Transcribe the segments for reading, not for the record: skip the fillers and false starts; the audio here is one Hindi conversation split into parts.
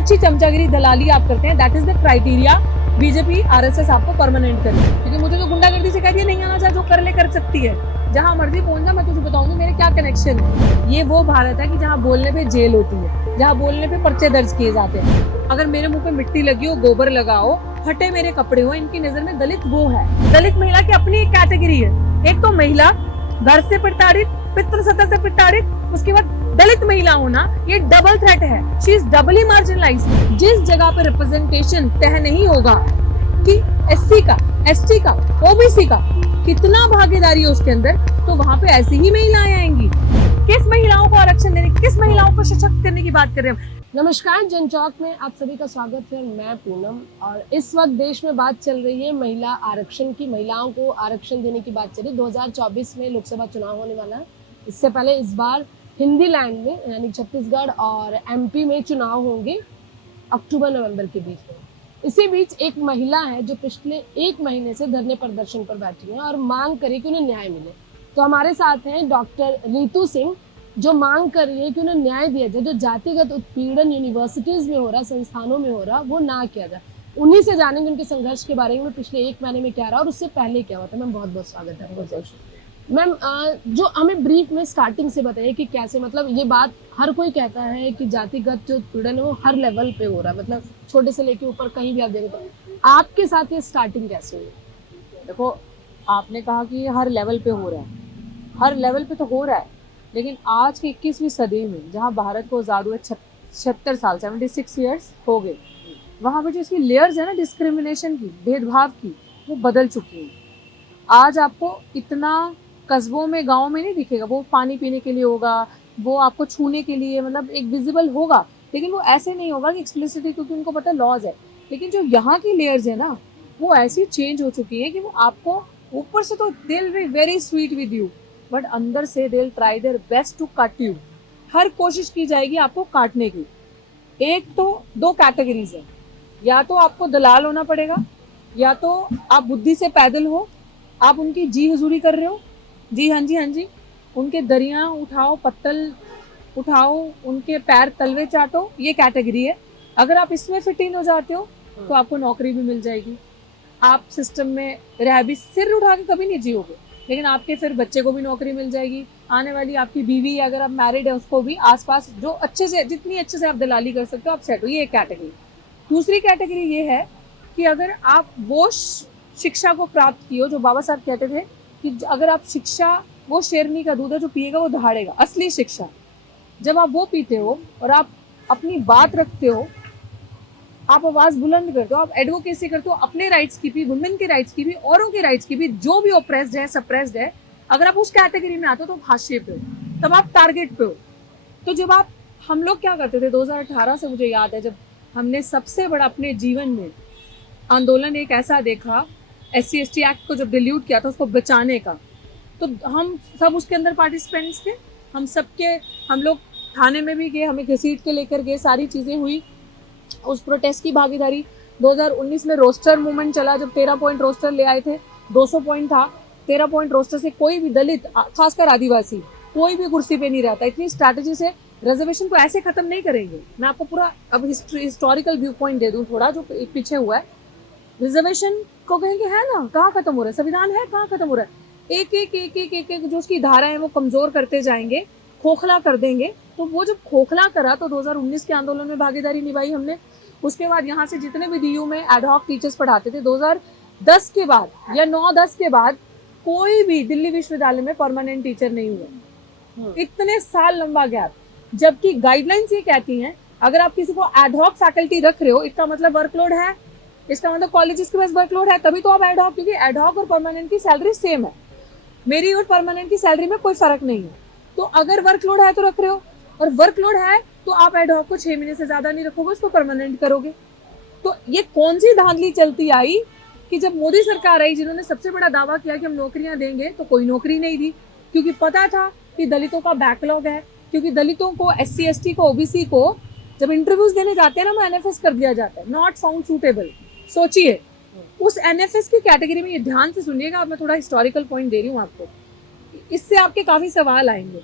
अच्छी चमचागिरी दलाली आप करते हैं, that is the criteria BJP RSS आपको परमानेंट करे। क्योंकि मुझे तो गुंडागर्दी से कह दिया नहीं आना चाहे जो कर ले कर सकती है, जहां मर्जी पहुंच जा, मैं तुझे बताऊंगी मेरे क्या कनेक्शन है। ये वो भारत है कि जहां बोलने पे जेल होती है, जहां बोलने पे पर्चे दर्ज किए जाते हैं। अगर मेरे मुंह पे मिट्टी लगी हो, गोबर लगाओ, फटे मेरे कपड़े हो, इनकी नजर में दलित वो है। दलित महिला की अपनी एक कैटेगरी है। एक तो महिला घर से प्रताड़ित, पितृ सत्ता से प्रताड़ित, उसके बाद दलित महिला होना, ये डबल थ्रेट है। She is doubly marginalized. जिस जगह पे रिप्रेजेंटेशन तय नहीं होगा कि एससी का, एसटी का, ओबीसी का कितना भागीदारी है उसके अंदर, तो वहां पे ऐसी ही महिलाएं आएंगी। किस महिलाओं को आरक्षण देने, किस महिलाओं को सशक्त करने की बात कर रहे हैं। नमस्कार, जनचौक में आप सभी का स्वागत है। मैं पूनम, और इस वक्त देश में बात चल रही है महिला आरक्षण की। महिलाओं को आरक्षण देने की बात चल रही है। 2024 में लोकसभा चुनाव होने वाला है। इससे पहले इस बार हिंदी लैंड में यानी छत्तीसगढ़ और एमपी में चुनाव होंगे अक्टूबर नवंबर के बीच में। इसी बीच एक महिला है जो पिछले 1 महीने से धरने प्रदर्शन पर बैठी है और मांग करे कि उन्हें न्याय मिले। तो हमारे साथ हैं डॉक्टर रितु सिंह, जो मांग कर रही है कि उन्हें न्याय दिया जाए। जो जातिगत उत्पीड़न यूनिवर्सिटीज में हो रहा, संस्थानों में हो रहा, वो ना किया जाए। उन्हीं से जानेंगे उनके संघर्ष के बारे में, पिछले 1 महीने में क्या रहा और उससे पहले क्या हुआ था। मैम बहुत बहुत स्वागत है। मैम जो हमें ब्रीफ में स्टार्टिंग से बताइए कि कैसे, मतलब ये बात हर कोई कहता है कि जातिगत जो उत्पीड़न है वो हर लेवल पे हो रहा है, मतलब छोटे से लेके ऊपर कहीं भी आप देखो। तो आपके साथ ये स्टार्टिंग कैसे हुई? देखो, आपने कहा कि हर लेवल पे हो रहा है, हर लेवल पे तो हो रहा है, लेकिन आज की 21वीं सदी में जहां भारत को आजाद हुए 76 साल, 76 ईयर्स हो गए, वहां पे जो इसकी लेयर्स है ना डिस्क्रिमिनेशन की, भेदभाव की, वो बदल चुकी है। आज आपको इतना कस्बों में, गाँव में नहीं दिखेगा। वो पानी पीने के लिए होगा, वो आपको छूने के लिए, मतलब एक विजिबल होगा, लेकिन वो ऐसे नहीं होगा कि एक्सप्लिसिटली, क्योंकि उनको पता लॉज है। लेकिन जो यहाँ की लेयर्स है ना, वो ऐसी चेंज हो चुकी है कि वो आपको ऊपर से तो they will be very sweet with you, but अंदर से they will try their best to cut you. हर कोशिश की जाएगी आपको काटने की। एक तो 2 कैटेगरीज है, या तो आपको दलाल होना पड़ेगा, या तो आप बुद्धि से पैदल हो, आप उनकी जी हुजूरी कर रहे हो, जी हाँ जी हाँ जी, उनके दरिया उठाओ, पत्तल उठाओ, उनके पैर तलवे चाटो, ये कैटेगरी है। अगर आप इसमें फिट इन हो जाते हो तो आपको नौकरी भी मिल जाएगी, आप सिस्टम में रह भी, सिर उठा के कभी नहीं जियोगे, लेकिन आपके फिर बच्चे को भी नौकरी मिल जाएगी। आने वाली आपकी बीवी, अगर आप मैरिड है, उसको भी आसपास जो अच्छे से, जितनी अच्छे से आप दलाली कर सकते हो, आप सेट हो। ये एक कैटेगरी। दूसरी कैटेगरी ये है कि अगर आप वो शिक्षा को प्राप्त की हो जो बाबा साहब कहते थे कि अगर आप शिक्षा, वो शेरनी का दूध है, जो पिएगा वो दहाड़ेगा, असली शिक्षा। जब आप वो पीते हो और आप अपनी बात रखते हो, आप आवाज बुलंद करते हो, आप एडवोकेसी करते हो अपने राइट्स की भी, वुमेन के राइट्स की भी, औरों के राइट्स की भी, जो भी ओप्रेस्ड है, सप्रेस्ड है, अगर आप उस कैटेगरी में आते हो तो आप हाशिए पे हो, तब आप टारगेट पे हो। तो जब आप, हम लोग क्या करते थे 2018 से, मुझे याद है, जब हमने सबसे बड़ा अपने जीवन में आंदोलन एक ऐसा देखा, SC/ST एक्ट को जब डिल्यूट किया था उसको बचाने का, तो हम सब उसके अंदर पार्टिसिपेंट्स थे। हम लोग थाने में भी गए, हमें घसीट के लेकर गए, सारी चीज़ें हुई। उस प्रोटेस्ट की भागीदारी 2019 में रोस्टर मूवमेंट चला, जब 13 पॉइंट रोस्टर ले आए थे, 200 पॉइंट था। 13 पॉइंट रोस्टर से कोई भी दलित, खासकर आदिवासी, कोई भी कुर्सी पे नहीं रहता। इतनी स्ट्रैटेजी से रिजर्वेशन को ऐसे खत्म नहीं करेंगे। मैं आपको पूरा अब हिस्टोरिकल व्यू पॉइंट दे दूं थोड़ा, जो पीछे हुआ है। रिजर्वेशन को कहेंगे है ना, कहाँ खत्म हो रहा है, संविधान है कहाँ खत्म हो रहा है। एक एक एक एक एक, एक जो उसकी धारा है वो कमजोर करते जाएंगे, खोखला कर देंगे। तो वो जब खोखला करा तो 2019 के आंदोलन में भागीदारी निभाई हमने। उसके बाद यहाँ से जितने भी DU में एडहॉक टीचर्स पढ़ाते थे, 2010 के बाद या 9-10 के बाद कोई भी दिल्ली विश्वविद्यालय में परमानेंट टीचर नहीं हुआ। इतने साल लंबा गैप, जबकि गाइडलाइंस ये कहती हैं अगर आप किसी को एडहॉक फैकल्टी रख रहे हो, इसका मतलब वर्कलोड है, इसका मतलब कॉलेजेस के पास वर्कलोड है, तभी तो आप एडहॉक, क्योंकि एडहॉक और परमानेंट की सैलरी सेम है। मेरी और परमानेंट की सैलरी में कोई फर्क नहीं है। तो अगर वर्कलोड है तो रख रहे हो, और वर्कलोड है तो आप एडहॉक को 6 महीने से ज्यादा नहीं रखोगे, उसको परमानेंट करोगे। तो ये कौन सी धांधली चलती आई कि जब मोदी सरकार आई, जिन्होंने सबसे बड़ा दावा किया कि हम नौकरियां देंगे, तो कोई नौकरी नहीं दी, क्योंकि पता था कि दलितों का बैकलॉग है। क्योंकि दलितों को, SC/ST को, OBC को जब इंटरव्यूज देने जाते हैं ना, वो NFS कर दिया जाता है, नॉट फाउंड सूटेबल। सोचिए, उस NFS की कैटेगरी में, ये ध्यान से सुनिएगा, अब मैं थोड़ा हिस्टोरिकल पॉइंट दे रही हूँ आपको, इससे आपके काफी सवाल आएंगे।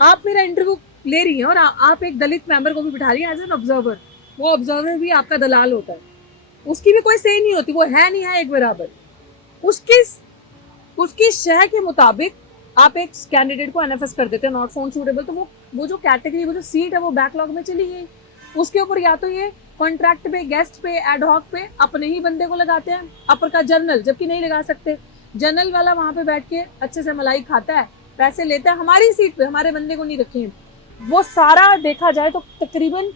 आप मेरा इंटरव्यू ले रही हैं और आप एक दलित मेंबर को भी बिठा रही हैं एज एन ऑब्जर्वर, वो ऑब्जर्वर भी आपका दलाल होता है, उसकी भी कोई सही नहीं होती, वो है नहीं है एक बराबर। उसकी उसकी शह के मुताबिक आप एक कैंडिडेट को एनएफएस कर देते हैं, नॉट फाउंड सूटेबल, तो वो जो कैटेगरी, वो जो सीट है वो बैकलॉग में चली गई। उसके ऊपर या तो ये कॉन्ट्रैक्ट पे, गेस्ट पे, एडहॉक पे अपने ही बंदे को लगाते हैं, अपर का जनरल, जबकि नहीं लगा सकते। जनरल वाला वहां पे बैठ के अच्छे से मलाई खाता है, पैसे लेता है, हमारी सीट पे हमारे बंदे को नहीं रखे। वो सारा देखा जाए तो तकरीबन,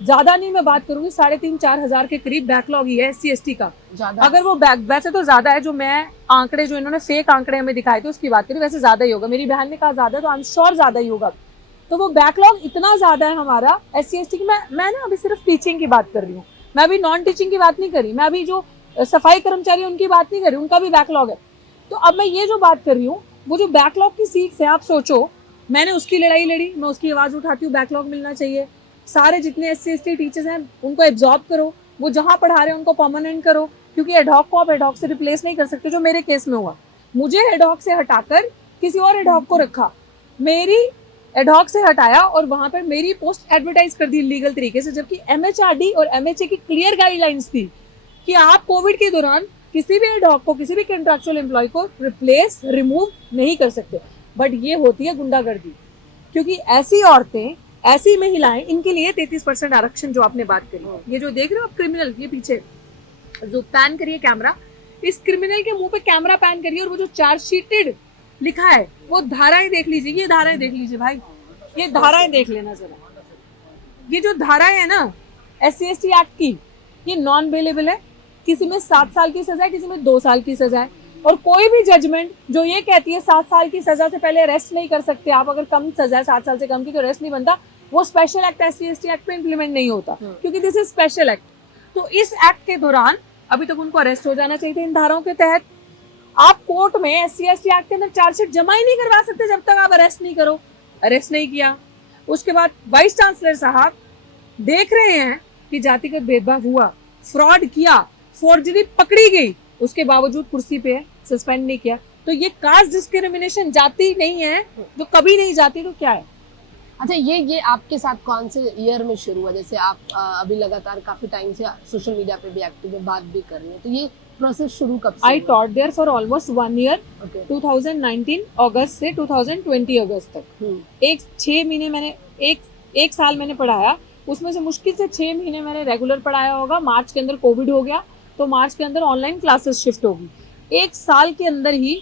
ज्यादा नहीं मैं बात करूंगी, 3,500-4 हजार के करीब बैकलॉग ही है SC/ST का। अगर वो वैसे तो ज्यादा है, जो मैं आंकड़े, जो इन्होंने फेक आंकड़े हमें दिखाए थे उसकी बात करी, वैसे ज्यादा ही होगा। मेरी बहन ने कहा ज्यादा, तो आई एम श्योर ज्यादा ही होगा। तो वो बैकलॉग इतना ज्यादा है हमारा SC/ST की। मैं ना अभी सिर्फ टीचिंग की बात कर रही हूँ, मैं अभी नॉन टीचिंग की बात नहीं करी, मैं अभी जो सफाई कर्मचारी उनकी बात नहीं करी, उनका भी बैकलॉग है। तो अब मैं ये जो बात कर रही हूँ, वो जो बैकलॉग की सीट्स है, आप सोचो, मैंने उसकी लड़ाई लड़ी, मैं उसकी आवाज उठाती हूँ, बैकलॉग मिलना चाहिए। सारे जितने SC/ST टीचर्स हैं उनको एब्जॉर्ब करो, वो जहां पढ़ा रहे हैं उनको परमानेंट करो, क्योंकि एडहॉक को आप एडहॉक से रिप्लेस नहीं कर सकते, जो मेरे केस में हुआ। मुझे एडहॉक से हटाकर किसी और एडहॉक को रखा, मेरी एडहॉक से हटाया और वहां पर मेरी पोस्ट एडवर्टाइज कर दी लीगल तरीके से, जबकि MHRD और MHA की क्लियर गाइडलाइंस थी कि आप कोविड के दौरान किसी भी एडहॉक को, किसी भी कंट्रैक्चुअल एम्प्लॉय को रिप्लेस, रिमूव नहीं कर सकते। बट ये होती है गुंडागर्दी, क्योंकि ऐसी औरतें, ऐसी महिलाएं, इनके लिए 33% आरक्षण जो आपने बात करी, ये जो देख रहे हो आप क्रिमिनल, ये पीछे जो पैन करिए कैमरा, इस क्रिमिनल के मुंह पे कैमरा पैन करिए और वो जो चार्जशीटेड लिखा है वो धाराएं देख लीजिए, ये धाराएं देख लीजिए भाई, ये धाराएं देख लेना जरा। ये जो धाराएं है ना SC/ST एक्ट की, ये नॉन बेलेबल है, किसी में 7 साल की सजा है, किसी में 2 साल की सजा है। और कोई भी जजमेंट जो ये कहती है 7 साल की सजा से पहले अरेस्ट नहीं कर सकते आप, अगर कम सजा है 7 साल से कम की तो अरेस्ट नहीं बनता, वो स्पेशल एक्ट SC/ST एक्ट पे इम्प्लीमेंट नहीं होता, क्योंकि दिस इज स्पेशल एक्ट। तो इस एक्ट के दौरान अभी तक उनको अरेस्ट हो जाना चाहिए था इन धाराओं के तहत। आप कोर्ट में SC/ST एक्ट के अंदर चार्जशीट जमा ही नहीं करवा सकते जब तक आप अरेस्ट नहीं करो। अरेस्ट नहीं किया, उसके बाद वाइस चांसलर साहब देख रहे हैं कि जातिगत भेदभाव हुआ, फ्रॉड किया, फोर्जरी पकड़ी गई, उसके बावजूद कुर्सी पे सस्पेंड नहीं किया। तो ये कास्ट डिस्क्रिमिनेशन जाति नहीं है, जो कभी नहीं जाती, तो क्या है? अच्छा, ये आपके साथ कौन से ईयर में शुरू हुआ? जैसे आप अभी लगातार काफी टाइम से सोशल मीडिया पे भी एक्टिव है, बात भी कर रहे हैं, तो ये प्रोसेस शुरू कब से? I taught there for almost 1 year, 2019 अगस्त से 2020 अगस्त तक। 6 महीने मैंने, एक साल मैंने पढ़ाया, उसमें से मुश्किल से 6 महीने मैंने रेगुलर पढ़ाया होगा। मार्च के अंदर कोविड हो गया, तो मार्च के अंदर ऑनलाइन क्लासेस शिफ्ट होगी। 1 साल के अंदर ही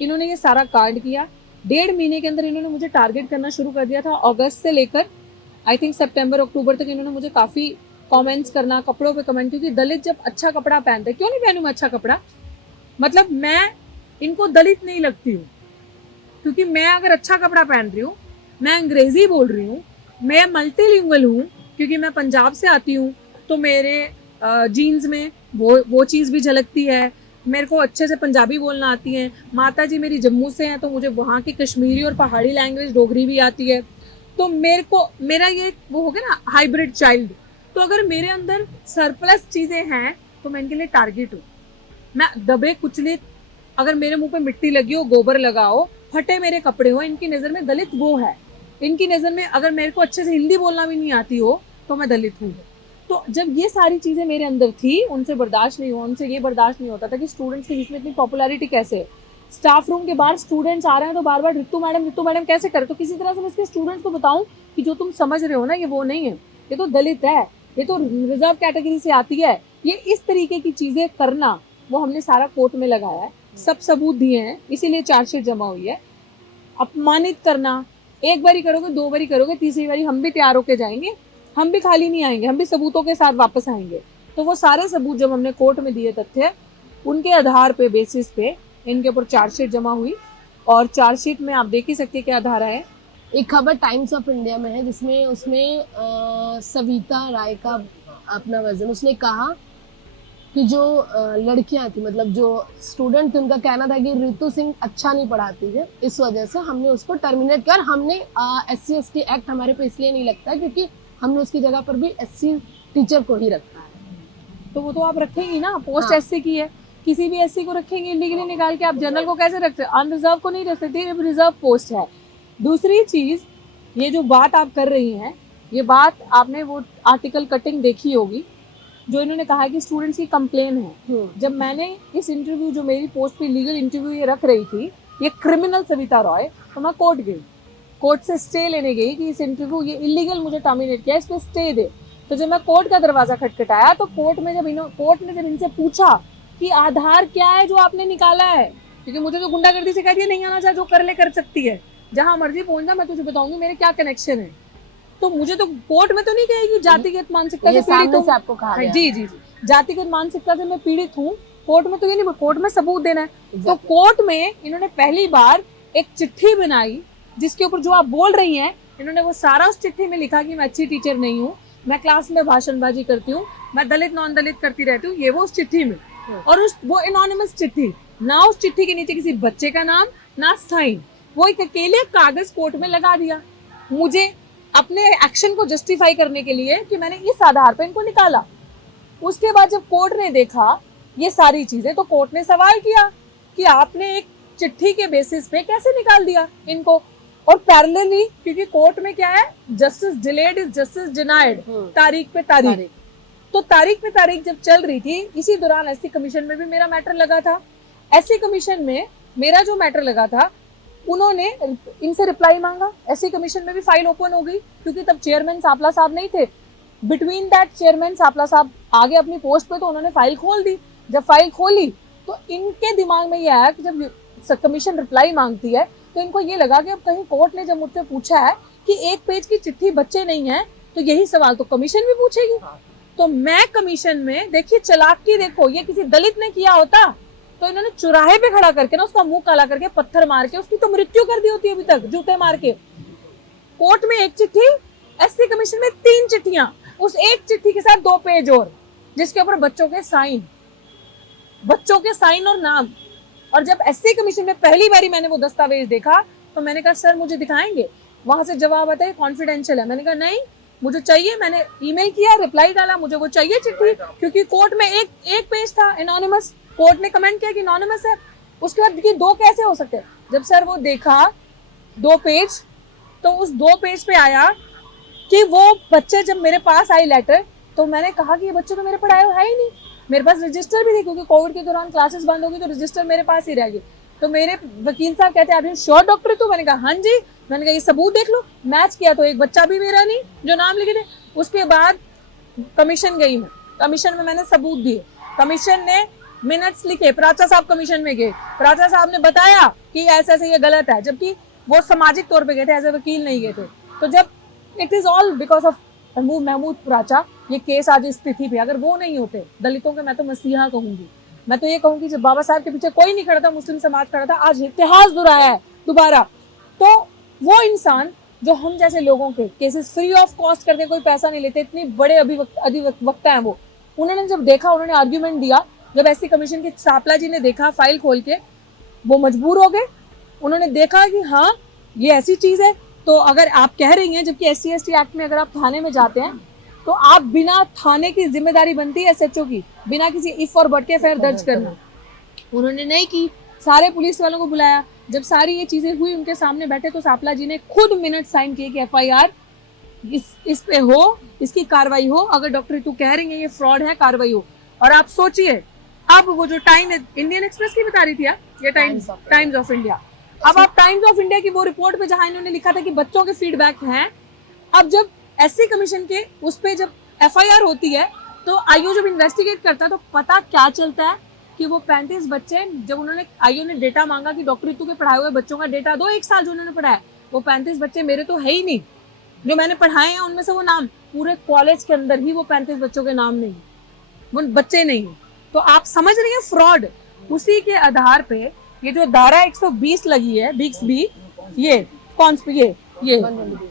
इन्होंने ये सारा कार्ड किया। 1.5 महीने के अंदर इन्होंने मुझे टारगेट करना शुरू कर दिया था। अगस्त से लेकर आई थिंक सितंबर अक्टूबर तक इन्होंने मुझे काफ़ी कमेंट्स करना, कपड़ों पे कमेंट, क्योंकि दलित जब अच्छा कपड़ा पहनते, क्यों नहीं पहनूं मैं अच्छा कपड़ा? मतलब मैं इनको दलित नहीं लगती हूँ, क्योंकि मैं अगर अच्छा कपड़ा पहन रही हूँ, मैं अंग्रेजी बोल रही हूँ, मैं मल्टीलिंगुअल हूँ, क्योंकि मैं पंजाब से आती हूँ, तो मेरे जीन्स में वो चीज़ भी झलकती है। मेरे को अच्छे से पंजाबी बोलना आती है। माता जी मेरी जम्मू से हैं, तो मुझे वहाँ की कश्मीरी और पहाड़ी लैंग्वेज डोगरी भी आती है। तो मेरा ये वो हो गया ना, हाइब्रिड चाइल्ड। तो अगर मेरे अंदर सरप्लस चीज़ें हैं तो मैं इनके लिए टारगेट हूँ। मैं दबे कुचले, अगर मेरे मुंह पे मिट्टी लगी हो, गोबर लगाओ, फटे मेरे कपड़े हो, इनकी नज़र में दलित वो है। इनकी नज़र में अगर मेरे को अच्छे से हिंदी बोलना भी नहीं आती हो तो मैं दलित हूँ। तो जब ये सारी चीज़ें मेरे अंदर थी, उनसे बर्दाश्त नहीं हुआ। उनसे ये बर्दाश्त नहीं होता था कि स्टूडेंट्स के बीच में इतनी पॉपुलैरिटी कैसे है। स्टाफ रूम के बाहर स्टूडेंट्स आ रहे हैं तो बार बार रितु मैडम कैसे करे? तो किसी तरह से मैं इसके स्टूडेंट्स को बताऊं कि जो तुम समझ रहे हो ना, ये वो नहीं है, ये तो दलित है, ये तो रिजर्व कैटेगरी से आती है। ये इस तरीके की चीज़ें करना, वो हमने सारा कोर्ट में लगाया है, सब सबूत दिए हैं, इसीलिए चार्जशीट जमा हुई है। अपमानित करना, एक बारी करोगे, 2 बारी करोगे, तीसरी बारी हम भी तैयार होके जाएंगे, हम भी खाली नहीं आएंगे, हम भी सबूतों के साथ वापस आएंगे। तो वो सारे सबूत जब हमने कोर्ट में दिए तथ्य, उनके आधार पे, बेसिस पे इनके ऊपर चार्जशीट जमा हुई। और चार्जशीट में आप देख ही सकते क्या धारा है। एक खबर टाइम्स ऑफ इंडिया में है जिसमें उसमें सविता राय का अपना वर्जन, उसने कहा कि जो लड़कियां थी, मतलब जो स्टूडेंट थे, उनका कहना था कि रितु सिंह अच्छा नहीं पढ़ाती है, इस वजह से हमने उसको टर्मिनेट किया। और हमने SC/ST एक्ट हमारे पे इसलिए नहीं लगता है क्योंकि हमने उसकी जगह पर भी SC टीचर को ही रखा है। तो वो तो आप रखेंगी ना, पोस्ट SC की है, किसी भी SC को रखेंगे इलीगली निकाल के। आप जनरल को कैसे रखते हैं? अनरिजर्व को नहीं रख सकते, रिजर्व पोस्ट है। दूसरी चीज, ये जो बात आप कर रही हैं ये बात आपने वो आर्टिकल कटिंग देखी होगी जो इन्होंने कहा है कि स्टूडेंट्स की कंप्लेन है। जब मैंने इस इंटरव्यू, जो मेरी पोस्ट पे लीगल इंटरव्यू ये रख रही थी, ये क्रिमिनल सविता रॉय, तो मैं कोर्ट गई, कोर्ट से स्टे लेने गई कि इस इंटरव्यू ये इलीगल मुझे टर्मिनेट किया, इस पे स्टे दे। तो जब मैं कोर्ट का दरवाजा खटखटाया तो कोर्ट ने जब इनसे पूछा कि आधार क्या है जो आपने निकाला है, क्योंकि मुझे तो गुंडागर्दी से कह दिया नहीं आना चाहिए, जो कर ले कर सकती है, जहां मर्जी पहुंच जा, मैं तुझे बताऊंगी मेरे क्या कनेक्शन है। तो मुझे तो कोर्ट में तो नहीं कहेगी जातिगत मानसिकता से पीड़ित हूँ, आपको कहा गया। जी जी जी, जातिगत मानसिकता से मैं पीड़ित हूँ, कोर्ट में तो ये नहीं, कोर्ट में सबूत देना है। तो कोर्ट में इन्होंने पहली बार एक चिट्ठी बनाई जिसके ऊपर जो आप बोल रही हैं, इन्होंने वो सारा उस चिट्ठी में लिखा कि मैं अच्छी टीचर नहीं हूँ, मैं क्लास में भाषणबाजी करती हूँ, मैं दलित नॉन दलित करती रहती हूँ, ये वो उस चिट्ठी में। और वो एनोनिमस चिट्ठी, ना उस चिट्ठी के नीचे किसी बच्चे का नाम, ना साइन, वो एक अकेले कागज कोर्ट में लगा दिया मुझे अपने एक्शन को जस्टिफाई करने के लिए कि मैंने इस आधार पर इनको निकाला। उसके बाद जब कोर्ट ने देखा ये सारी चीजें, तो कोर्ट ने सवाल किया कि आपने एक चिट्ठी के बेसिस पे कैसे निकाल दिया इनको। और पैरेलली, क्योंकि कोर्ट में क्या है, justice delayed is justice denied, तारीख पे तारीख। तो तारीख पे तारीख जब चल रही थी, इसी दौरान एससी कमीशन में भी मेरा मैटर लगा था। एससी कमीशन में मेरा जो मैटर लगा था, उन्होंने इनसे रिप्लाई मांगा, एससी कमीशन में भी फाइल ओपन हो गई, क्योंकि तब चेयरमैन सापला साहब नहीं थे। बिटवीन दैट चेयरमैन सापला साहब आगे अपनी पोस्ट पे, तो उन्होंने फाइल खोल दी। जब फाइल खोली तो इनके दिमाग में ये आया कि जब कमीशन रिप्लाई मांगती है तो इनको ये लगा कि अब कहीं कोर्ट ने जब मुझसे पूछा है कि एक पेज की चिट्ठी बच्चे नहीं है, तो यही सवाल तो कमीशन भी पूछेगी। तो मैं कमीशन में, देखिए चालाकी देखो, ये किसी दलित ने किया होता तो इन्होंने चुराहे पे खड़ा करके ना उसका मुंह काला करके पत्थर मार के उसकी तो मृत्यु कर दी होती है अभी तक, जूते मार के। कोर्ट में एक चिट्ठी, एससी कमीशन में 3 चिट्ठियां, उस एक चिट्ठी के साथ 2 पेज और, जिसके ऊपर बच्चों के साइन और नाम। और जब एससी कमीशन में पहली बारी मैंने वो दस्तावेज देखा तो मैंने कहा सर मुझे दिखाएंगे? वहां से जवाब आता है कॉन्फिडेंशियल है। मैंने कहा नहीं मुझे चाहिए, मैंने ईमेल किया, रिप्लाई डाला, मुझे वो चाहिए चिट्ठी, क्योंकि कोर्ट में एक पेज था एनोनिमस, कोर्ट ने कमेंट किया कि एनोनिमस है। उसके बाद देखिए 2 कैसे हो सकते हैं? जब सर वो देखा 2 पेज, तो उस 2 पेज पे आया कि वो बच्चे जब मेरे पास आई लेटर, तो मैंने कहा कि ये बच्चे तो मेरे पढ़ाए हुए है ही नहीं। मेरे पास रजिस्टर भी थी, क्योंकि कोविड के दौरान क्लासेस बंद हो गई तो रजिस्टर मेरे पास ही रह गई। तो मेरे वकील साहब कहते हैं आप श्योर डॉक्टर तो? मैंने कहा हाँ जी। मैंने कहा ये सबूत देख लो। मैच किया तो एक बच्चा भी मेरा नहीं जो नाम लिखे थे। उसके बाद कमीशन गई मैं, कमीशन में मैंने सबूत दिए, कमीशन ने मिनट्स लिखे, प्राचा साहब कमीशन में गए, प्राचा साहब ने बताया कि ऐसे ऐसे ये गलत है, जबकि वो सामाजिक तौर पे गए थे, एज ए वकील नहीं गए थे। तो जब it is all because of Mahmood Pracha, ये केस आज इस स्थिति पे, अगर वो नहीं होते दलितों के, मैं तो मसीहा कहूंगी, मैं तो ये कहूंगी जब बाबा साहब के पीछे कोई नहीं खड़ा था, मुस्लिम समाज खड़ा था, आज इतिहास दोहराया है दोबारा। तो वो इंसान जो हम जैसे लोगों के केसेस फ्री ऑफ कॉस्ट करते, कोई पैसा नहीं लेते, इतने बड़े अधिवक्ता है वो, उन्होंने जब देखा, उन्होंने आर्ग्यूमेंट दिया, जब एससी कमीशन के सापला जी ने देखा फाइल खोल के, वो मजबूर हो गए। उन्होंने देखा कि हाँ ये ऐसी चीज है, तो अगर आप कह रही हैं, जबकि SC/ST एक्ट में अगर आप थाने में जाते हैं तो आप बिना थाने की जिम्मेदारी बनती है SHO की, बिना किसी इफ और बट के FIR दर्ज करना। उन्होंने नहीं की, सारे पुलिस वालों को बुलाया, जब सारी ये चीजें हुई उनके सामने बैठे, तो सापला जी ने खुद मिनट साइन किए कि FIR इस पे हो, इसकी कार्रवाई हो, अगर डॉक्टर रितु कह रही है ये फ्रॉड है, कार्रवाई हो। और आप सोचिए, अब वो जो टाइम इंडियन एक्सप्रेस की बता रही थी आप, ये टाइम्स ऑफ इंडिया, अब आप टाइम्स ऑफ इंडिया की वो रिपोर्ट पे जहां इन्होंने लिखा था कि बच्चों के फीडबैक हैं, अब जब एससी कमीशन के उस पे जब FIR होती है, तो आईओ जब इन्वेस्टिगेट करता है, तो पता क्या चलता है कि वो 35 बच्चे, जब उन्होंने आईओ ने डेटा मांगा कि डॉक्टर रितु के पढ़ाए हुए बच्चों का डेटा दो, 1 साल जो उन्होंने पढ़ाया, वो 35 बच्चे मेरे तो है ही नहीं, जो मैंने पढ़ाए हैं उनमें से वो नाम, पूरे कॉलेज के अंदर भी वो 35 बच्चों के नाम नहीं, वो बच्चे नहीं। तो आप समझ रही हैं फ्रॉड। उसी के आधार पे ये जो धारा 120 लगी है, 20B, ये कौन सी, ये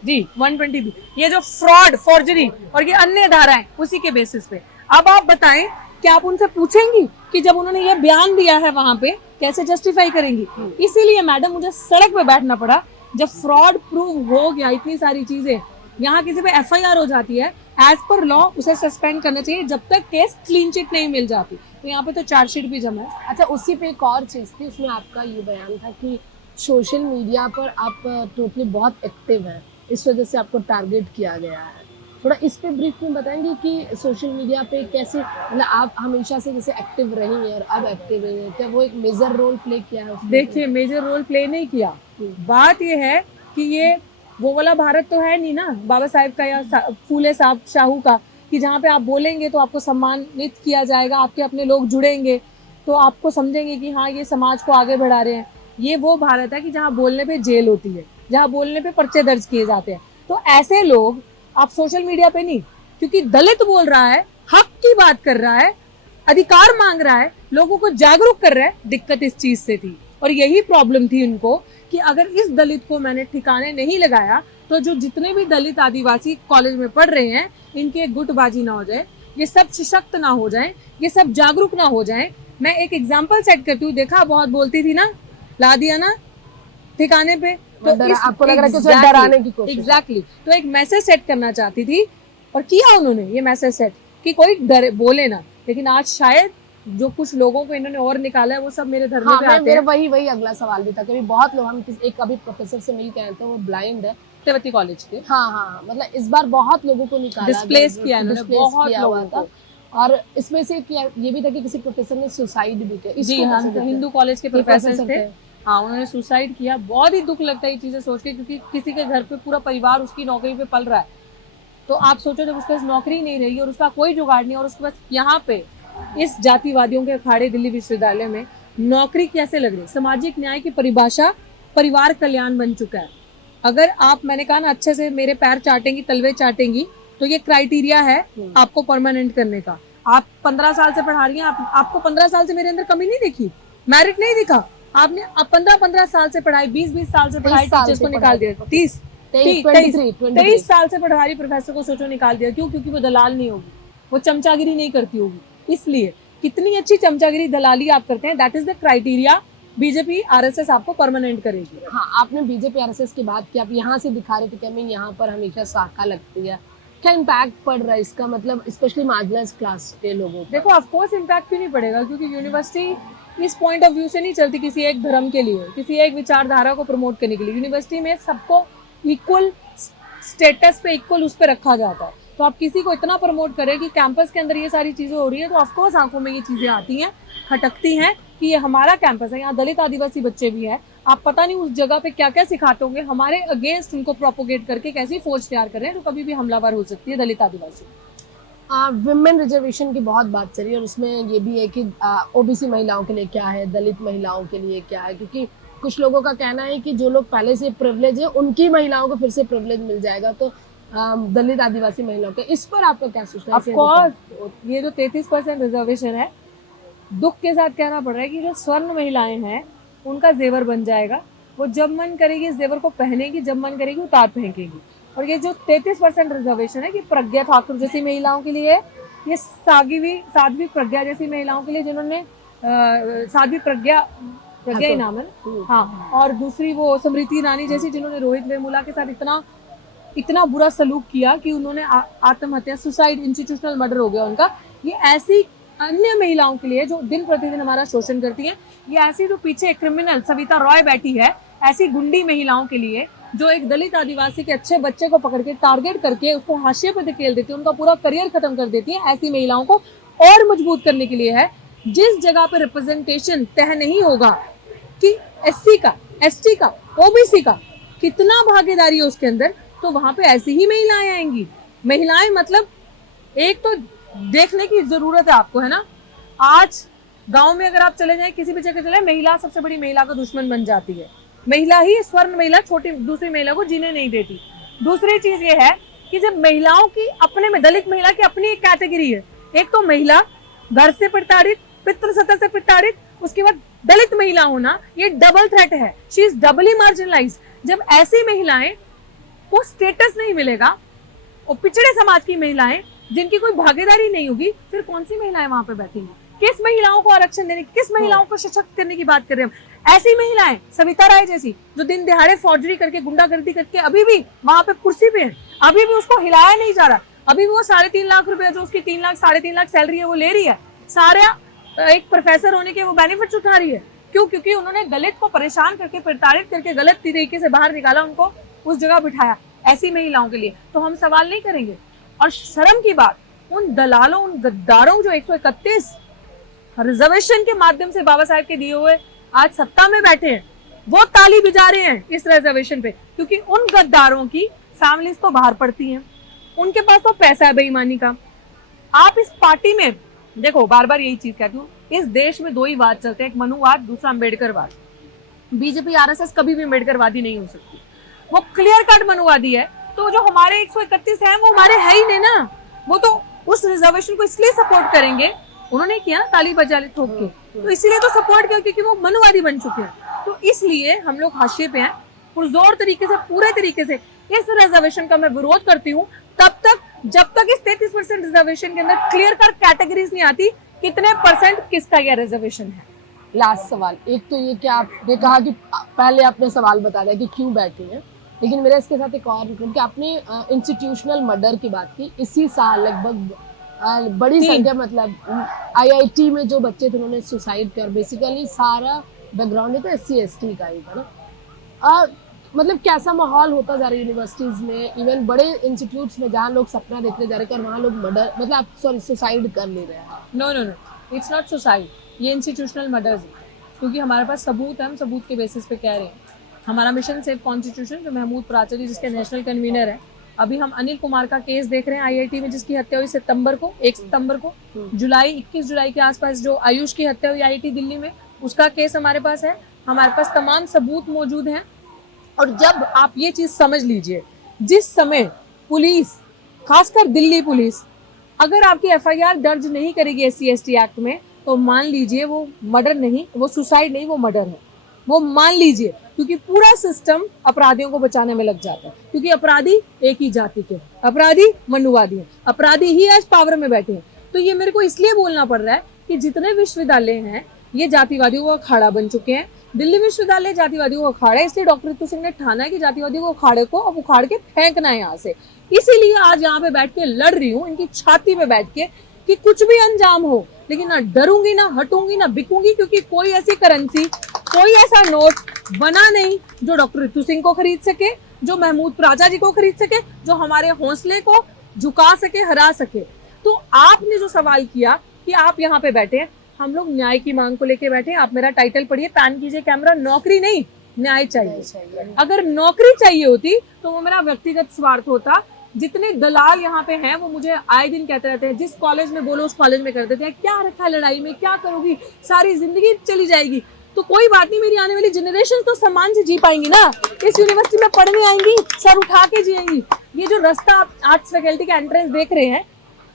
जी 120B, ये जो फ्रॉड, फॉर्जरी और ये अन्य धाराएं, उसी के बेसिस पे। अब आप बताएं कि आप उनसे पूछेंगी कि जब उन्होंने ये बयान दिया है वहां पे, कैसे जस्टिफाई करेंगी? इसीलिए मैडम मुझे सड़क पे बैठना पड़ा, जब फ्रॉड प्रूव हो गया, इतनी सारी चीजें, यहाँ किसी पे FIR हो जाती है, एज पर लॉ उसे सस्पेंड करना चाहिए जब तक केस क्लीन चिट नहीं मिल जाती। तो यहाँ पे तो चार्जशीट भी जमा है। अच्छा, उसी पे एक और चीज थी, उसमें आपका ये बयान था कि सोशल मीडिया पर आप टोटली बहुत एक्टिव हैं, इस वजह से आपको टारगेट किया गया है। थोड़ा इस पे ब्रीफ में बताएंगे कि सोशल मीडिया पे कैसे, मतलब आप हमेशा से जैसे एक्टिव रही हैं और अब एक्टिव रही हैं, क्या वो एक मेजर रोल प्ले किया है उसमें? देखिए, मेजर रोल प्ले नहीं किया। बात ये है कि ये वो वाला भारत तो है नहीं ना, बाबा साहेब का या फूले साहब शाहू का, कि जहाँ पे आप बोलेंगे तो आपको सम्मानित किया जाएगा, आपके अपने लोग जुड़ेंगे तो आपको समझेंगे कि हाँ, ये समाज को आगे बढ़ा रहे हैं। ये वो भारत है कि जहाँ बोलने पे जेल होती है, जहाँ बोलने पे पर्चे दर्ज किए जाते हैं। तो ऐसे लोग आप सोशल मीडिया पे नहीं, क्योंकि दलित बोल रहा है, हक की बात कर रहा है, अधिकार मांग रहा है, लोगों को जागरूक कर रहा है। दिक्कत इस चीज से थी और यही प्रॉब्लम थी उनको कि अगर इस दलित को मैंने ठिकाने नहीं लगाया तो जो जितने भी दलित आदिवासी कॉलेज में पढ़ रहे हैं, इनकी एक गुटबाजी ना हो जाए, ये सब सशक्त ना हो जाएं, ये सब जागरूक ना हो जाएं। मैं एक एग्जांपल सेट करती हूँ, देखा बहुत बोलती थी ना, ला दिया ना ठिकाने पे। तो आपको लग रहा है कि उसे डराने की कोशिश? एग्जैक्टली। तो एक मैसेज सेट करना चाहती थी और किया उन्होंने ये मैसेज सेट कि कोई डरे बोले ना। लेकिन आज शायद जो कुछ लोगों को इन्होंने और निकाला है वो सब मेरे धर्म पे आते हैं। वही अगला सवाल भी था। कभी बहुत लोग, हम एक अभी प्रोफेसर से मिल के आए थे, वो ब्लाइंड है, सत्यवती कॉलेज के। हाँ, मतलब इस बार बहुत लोगों को निकाला, डिस्प्लेस किया इन्होंने, बहुत लोगों को। और इसमें से ये भी था कि किसी प्रोफेसर ने सुसाइड भी किया। जी हाँ, हिंदू कॉलेज के प्रोफेसर थे, हाँ, उन्होंने सुसाइड किया। बहुत ही दुख लगता है ये चीजें सोच के, क्योंकि किसी के घर पे पूरा परिवार उसकी नौकरी पे पल रहा है। तो आप सोचो जब उसके पास नौकरी नहीं रही और उसका कोई जुगाड़ नहीं और उसके पास यहाँ पे इस जातिवादियों के अखाड़े दिल्ली विश्वविद्यालय में नौकरी कैसे लग रही। सामाजिक न्याय की परिभाषा परिवार कल्याण बन चुका है। अगर आप, मैंने कहा ना, अच्छे से मेरे पैर चाटेंगी, तलवे चाटेंगी, तो ये क्राइटेरिया है आपको परमानेंट करने का। आप 15 साल से पढ़ा रही हैं, आपको 15 साल से मेरे अंदर कमी नहीं दिखी, मेरिट नहीं दिखा। आपने 15 साल से पढ़ाई, 20 साल से पढ़ाई, टीचर्स को निकाल दिया। 23 साल से पढ़ा रही प्रोफेसर को सोचो निकाल दिया। क्यों? क्योंकि वो दलाल नहीं होगी, वो चमचागिरी नहीं करती होगी। इसलिए कितनी अच्छी चमचागिरी दलाली आप करते हैं, that is the criteria. BJP RSS आपको परमानेंट करेगी। हाँ, आपने बीजेपी आरएसएस की बात की, आप यहाँ से दिखा रहे थे कि हमें यहाँ पर हमेशा शाखा लगती है। क्या इम्पैक्ट पड़ रहा है इसका, मतलब स्पेशली मार्जिनलाइज्ड क्लास के लोगों को? देखो, ऑफ कोर्स इम्पैक्ट क्यों नहीं पड़ेगा, क्योंकि यूनिवर्सिटी इस पॉइंट ऑफ व्यू से नहीं चलती किसी एक धर्म के लिए, किसी एक विचारधारा को प्रमोट करने के लिए। यूनिवर्सिटी में सबको इक्वल स्टेटस पे, इक्वल उस पर रखा जाता है। तो आप किसी को इतना प्रमोट करें कि कैंपस के अंदर ये सारी चीजें हो रही है, तो ऑफकोर्स आंखों में ये चीजें आती हैं, खटकती हैं कि ये हमारा कैंपस है, यहाँ दलित आदिवासी बच्चे भी हैं। आप पता नहीं उस जगह पे क्या क्या सिखाते होंगे, हमारे अगेंस्ट उनको प्रोपोगेट करके कैसी फौज तैयार कर रहे हैं, तो कभी भी हमलावर हो सकती है दलित आदिवासी। विमेन रिजर्वेशन की बहुत बात चली है और उसमें ये भी है कि ओबीसी महिलाओं के लिए क्या है, दलित महिलाओं के लिए क्या है, क्योंकि कुछ लोगों का कहना है कि जो लोग पहले से प्रिविलेज है उनकी महिलाओं को फिर से प्रिविलेज मिल जाएगा। तो दलित आदिवासी महिलाओं के, इस पर आपका क्या सोचना है? ऑफ कोर्स ये जो 33% रिजर्वेशन है, दुख के साथ कहना पड़ रहा है कि जो स्वर्ण महिलाएं हैं उनका जेवर बन जाएगा। वो जब मन करेगी इस जेवर को पहनेगी, जब मन करेगी उतार फेंकेगी। और ये जो 33% रिजर्वेशन है, कि प्रज्ञा ठाकुर जैसी महिलाओं के लिए, ये साध्वी प्रज्ञा जैसी महिलाओं के लिए, जिन्होंने साध्वी प्रज्ञा ही नाम है, हाँ, और दूसरी वो स्मृति ईरानी जैसी, जिन्होंने रोहित वेमुला के साथ इतना बुरा सलूक किया कि उन्होंने आत्महत्या, सुसाइड, इंस्टीट्यूशनल मर्डर हो गया उनका। ये ऐसी अन्य महिलाओं के लिए जो दिन प्रतिदिन हमारा शोषण करती हैं, ये ऐसी जो पीछे क्रिमिनल सविता रॉय बैठी है, ऐसी गुंडी महिलाओं के लिए जो एक दलित आदिवासी के अच्छे बच्चे को पकड़ के टारगेट करके उसको हाशिए पर धकेल देती है, उनका पूरा करियर खत्म कर देती है, ऐसी महिलाओं को और मजबूत करने के लिए है। जिस जगह पे रिप्रेजेंटेशन तय नहीं होगा कि एससी का, एसटी का, ओबीसी का कितना भागीदारी है उसके अंदर, तो वहां पे ऐसी ही महिलाएं आएंगी। महिलाएं मतलब एक तो देखने की जरूरत है आपको, है ना। आज गांव में अगर आप चले जाएं, किसी भी जगह चले, महिला सबसे बड़ी महिला का दुश्मन बन जाती है। महिला ही, स्वर्ण महिला छोटी दूसरी महिला को जीने नहीं देती। दूसरी चीज ये है कि जब महिलाओं की अपने में, दलित महिला की अपनी एक कैटेगरी है, एक तो महिला घर से प्रताड़ित, पितृ सत्ता से प्रताड़ित, उसके बाद दलित महिला होना, ये डबल थ्रेट है। She is doubly marginalized. जब ऐसी महिलाएं को स्टेटस नहीं मिलेगा और पिछड़े समाज की महिलाएं जिनकी कोई भागीदारी नहीं होगी, फिर कौन सी महिलाएं वहां पे बैठेंगी? किस महिलाओं को आरक्षण देने, किस महिलाओं को सशक्त करने की बात कर रहे हैं? ऐसी महिलाएं सविता राय जैसी, जो दिन दिहाड़े फौजरी करके, गुंडागर्दी करके अभी भी वहां पे कुर्सी पे है, अभी भी उसको हिलाया नहीं जा रहा, अभी भी वो 3.5 लाख रुपए, जो उसकी 3 लाख 3.5 लाख सैलरी है, वो ले रही है। सारा एक प्रोफेसर होने के वो बेनिफिट्स उठा रही है। क्यों? क्योंकि उन्होंने दलित को परेशान करके, प्रताड़ित करके, गलत तरीके से बाहर निकाला, उनको उस जगह बिठाया। ऐसी महिलाओं के लिए तो हम सवाल नहीं करेंगे। और शर्म की बात, उन दलालों, उन गद्दारों जो 131 रिजर्वेशन के माध्यम से बाबा साहेब के दिए हुए आज सत्ता में बैठे हैं, वो ताली बजा रहे हैं इस रिजर्वेशन पे, क्योंकि उन गद्दारों की फैमिलीज तो बाहर पड़ती हैं, उनके पास तो पैसा है बेईमानी का। आप इस पार्टी में देखो, बार बार यही चीज कहती हूँ, इस देश में दो ही वाद चलते हैं, एक मनुवाद, दूसरा अम्बेडकरवाद। बीजेपी आरएसएस कभी भी अम्बेडकरवादी नहीं हो सकती, वो क्लियर कट मनुवादी है। तो जो हमारे 131 हैं वो हमारे है ही नहीं ना, वो तो उस रिजर्वेशन को इसलिए सपोर्ट करेंगे, उन्होंने किया ना ताली बजा ली ठोक के, तो इसीलिए तो सपोर्ट किया क्योंकि वो मनुवादी बन चुके हैं। तो इसलिए हम लोग हाशिए पे हैं, पुरजोर तरीके से, पूरे तरीके से इस रिजर्वेशन का मैं विरोध करती हूँ तब तक जब तक इस 33% रिजर्वेशन के अंदर क्लियर कर कैटेगरीज नहीं आती कितने परसेंट किसका यह रिजर्वेशन है। लास्ट सवाल, एक तो ये कि आपने कहा कि पहले आपने सवाल बता दिया कि क्यों बैठे हैं, लेकिन मेरा इसके साथ एक और कि आपने इंस्टीट्यूशनल मर्डर की बात की। इसी साल लगभग बड़ी संख्या, मतलब आईआईटी में जो बच्चे थे उन्होंने सुसाइड कर, बेसिकली सारा बैकग्राउंड तो SC/ST का ही था ना। मतलब कैसा माहौल होता जा रहा है यूनिवर्सिटीज में, इवन बड़े इंस्टीट्यूट्स में जहाँ लोग सपना देखने जा रहे हैं और वहाँ लोग मर्डर, मतलब सॉरी सुसाइड कर ले रहे हैं। No no no, it's not suicide, ये इंस्टीट्यूशनल मर्डर्स है, क्योंकि हमारे पास सबूत है, हम सबूत के बेसिस पे कह रहे हैं। हमारा मिशन सेव कॉन्स्टिट्यूशन, जो महमूद प्राचार्य जिसके नेशनल कन्वीनर है, अभी हम अनिल कुमार का केस देख रहे हैं आईआईटी में, जिसकी हत्या हुई सितंबर को, 1 सितंबर को, 21 जुलाई के आसपास जो आयुष की हत्या हुई आईआईटी दिल्ली में, उसका केस हमारे पास है। हमारे पास तमाम सबूत मौजूद हैं। और जब आप ये चीज समझ लीजिए, जिस समय पुलिस, खासकर दिल्ली पुलिस, अगर आपकी FIR दर्ज नहीं करेगी SC/ST एक्ट में, तो मान लीजिए वो मर्डर नहीं, वो सुसाइड नहीं, वो मर्डर है, वो मान लीजिए, क्योंकि पूरा सिस्टम अपराधियों को बचाने में लग जाता है, क्योंकि अपराधी एक ही जाति के, अपराधी मनुवादी हैं, अपराधी ही आज पावर में बैठे हैं। तो ये मेरे को इसलिए बोलना पड़ रहा है कि जितने विश्वविद्यालय हैं ये जातिवादियों का अखाड़ा बन चुके हैं। दिल्ली विश्वविद्यालय जातिवादियों का अखाड़ा है, इसलिए डॉक्टर रितु सिंह ने ठाना है कि जातिवादियों को अखाड़े को अब उखाड़ के फेंकना है यहाँ से। इसीलिए आज यहाँ पे बैठ के लड़ रही हूँ, इनकी छाती पे बैठ के, कि कुछ भी अंजाम हो, लेकिन ना डरूंगी, ना हटूंगी, ना बिकूंगी, क्योंकि कोई ऐसी करेंसी, कोई ऐसा नोट बना नहीं जो डॉक्टर रितु सिंह को खरीद सके, जो महमूद प्राचा जी को खरीद सके, जो हमारे हौसले को झुका सके, हरा सके। तो आपने जो सवाल किया कि आप यहाँ पे बैठे हैं, हम लोग न्याय की मांग को लेके बैठे हैं। आप मेरा टाइटल पढ़िए, पैन कीजिए कैमरा, नौकरी नहीं, न्याय चाहिए। अगर नौकरी चाहिए होती तो वो मेरा व्यक्तिगत स्वार्थ होता। जितने दलाल यहाँ पे हैं वो मुझे आए दिन कहते रहते हैं, जिस कॉलेज में बोलो उस कॉलेज में कर देते हैं, क्या रखा लड़ाई में, क्या करोगी, सारी जिंदगी चली जाएगी। तो कोई बात नहीं, मेरी आने वाली जनरेशन तो सम्मान से जी पाएंगी ना, इस यूनिवर्सिटी में पढ़ने आएंगी, सर उठा के जिएंगी। ये जो रास्ता आप आर्ट्स फैकल्टी का एंट्रेंस देख रहे हैं,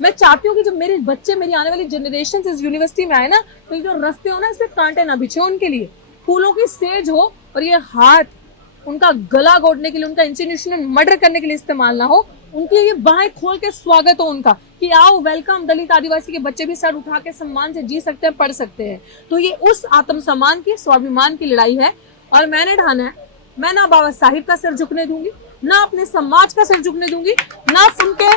मैं चाहती हूँ कि जब मेरे बच्चे, मेरी आने वाली जनरेशन इस यूनिवर्सिटी में आए ना, तो ये जो रास्ते हो ना, इसमें कांटे ना बिछे उनके लिए, फूलों की सेज हो, और ये हाथ उनका गला घोटने के लिए, उनका इंस्टीट्यूशनल मर्डर करने के लिए इस्तेमाल ना हो। उनके लिए बाहें खोल के स्वागत हो उनका, कि आओ, वेलकम, दलित आदिवासी के बच्चे भी सर उठा के सम्मान से जी सकते हैं, पढ़ सकते हैं। तो ये उस आत्मसम्मान की, स्वाभिमान की लड़ाई है, और मैंने ठाना है, मैं ना बाबा साहिब का सिर झुकने दूंगी, ना अपने समाज का सिर झुकने दूंगी, ना उनके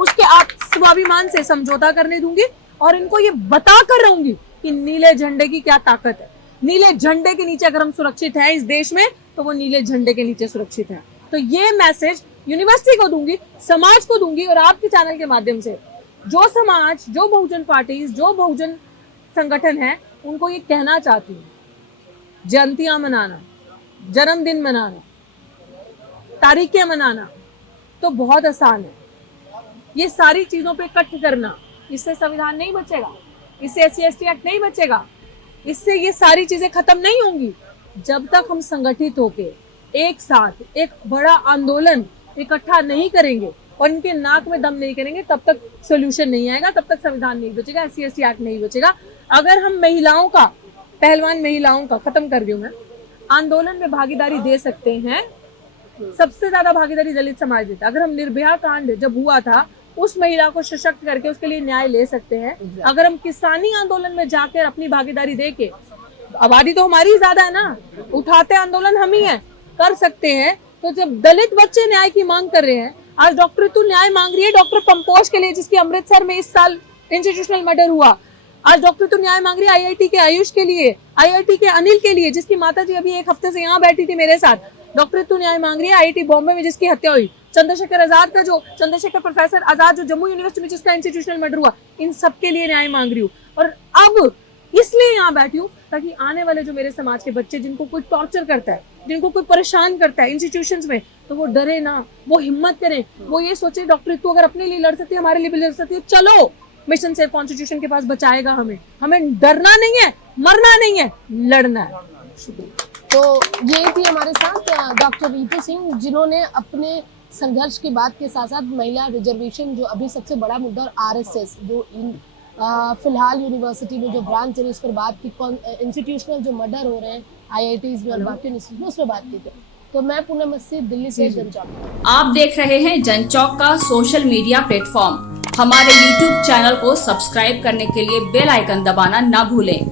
उसके स्वाभिमान से समझौता करने दूंगी, और इनको ये बता कर रहूंगी कि नीले झंडे की क्या ताकत है। नीले झंडे के नीचे अगर हम सुरक्षित हैं इस देश में, तो वो नीले झंडे के नीचे सुरक्षित है। तो ये मैसेज यूनिवर्सिटी को दूंगी, समाज को दूंगी, और आपके चैनल के माध्यम से जो समाज, जो बहुजन पार्टी, जो बहुजन संगठन है, उनको ये कहना चाहती हूँ, जयंतियां मनाना, जन्मदिन मनाना, तारीखें मनाना तो बहुत आसान है। ये सारी चीजों पे इकट्ठ करना, इससे संविधान नहीं बचेगा, इससे SC/ST एक्ट नहीं बचेगा, इससे ये सारी चीजें खत्म नहीं होंगी जब तक हम संगठित होके एक साथ एक बड़ा आंदोलन इकट्ठा नहीं करेंगे और इनके नाक में दम नहीं करेंगे, तब तक सोल्यूशन नहीं आएगा, तब तक संविधान नहीं बचेगा, SC/ST एक्ट नहीं बचेगा। अगर हम महिलाओं का, पहलवान महिलाओं का, खत्म कर रही हूँ मैं, आंदोलन में भागीदारी दे सकते हैं, सबसे ज्यादा भागीदारी दलित समाज देता। अगर हम निर्भया कांड जब हुआ था, उस महिला को सशक्त करके उसके लिए न्याय ले सकते हैं। अगर हम किसानी आंदोलन में जाकर अपनी भागीदारी देके, आबादी तो हमारी ज्यादा है ना, उठाते आंदोलन हम ही हैं, कर सकते हैं। तो जब दलित बच्चे न्याय की मांग कर रहे हैं, आज डॉक्टर रितु न्याय मांग रही है डॉक्टर कंपोज के लिए, जिसकी अमृतसर में इस साल इंस्टीट्यूशनल मर्डर हुआ। आज डॉक्टर रितु न्याय मांग रही है IIT के आयुष के लिए, IIT के अनिल के लिए, जिसकी माता जी अभी एक हफ्ते से यहाँ बैठी थी मेरे साथ। डॉक्टर रितु न्याय मांग रही है IIT बॉम्बे में जिसकी हत्या हुई। चंद्रशेखर आजाद का जो चंद्रशेखर प्रोफेसर आजाद जो जम्मू यूनिवर्सिटी में जिसका इंस्टीट्यूशनल मर्डर हुआ, इन सब के लिए न्याय मांग रही हूँ। और अब इसलिए यहाँ बैठी हूँ ताकि आने वाले जो मेरे समाज के बच्चे जिनको कोई टॉर्चर करता है, जिनको कोई परेशान करता है इंस्टीट्यूशंस में, तो वो डरे ना, वो हिम्मत करें, वो ये सोचे डॉक्टर तू अगर अपने लिए लड़ सकती है, हमारे लिए भी लड़ सकती है, चलो मिशन सेफ कॉन्स्टिट्यूशन के पास बचाएगा हमें। हमें डरना नहीं है, मरना नहीं है, लड़ना है। शुक्रिया। तो ये थी हमारे साथ डॉक्टर रीतू सिंह, जिन्होंने अपने संघर्ष की बात के साथ साथ महिला रिजर्वेशन जो अभी सबसे बड़ा मुद्दा, और आरएसएस जो फिलहाल यूनिवर्सिटी में जो ब्रांच है उस पर बात की, इंस्टीट्यूशनल जो मर्डर हो रहे हैं आईआईटीज में और बाकी इंस्टीट्यूट में, उस पर बात की थी। तो मैं पूनम मस्जिद, दिल्ली से जनचौक। आप देख रहे हैं जनचौक का सोशल मीडिया प्लेटफॉर्म। हमारे YouTube चैनल को सब्सक्राइब करने के लिए बेल आइकन दबाना ना भूलें।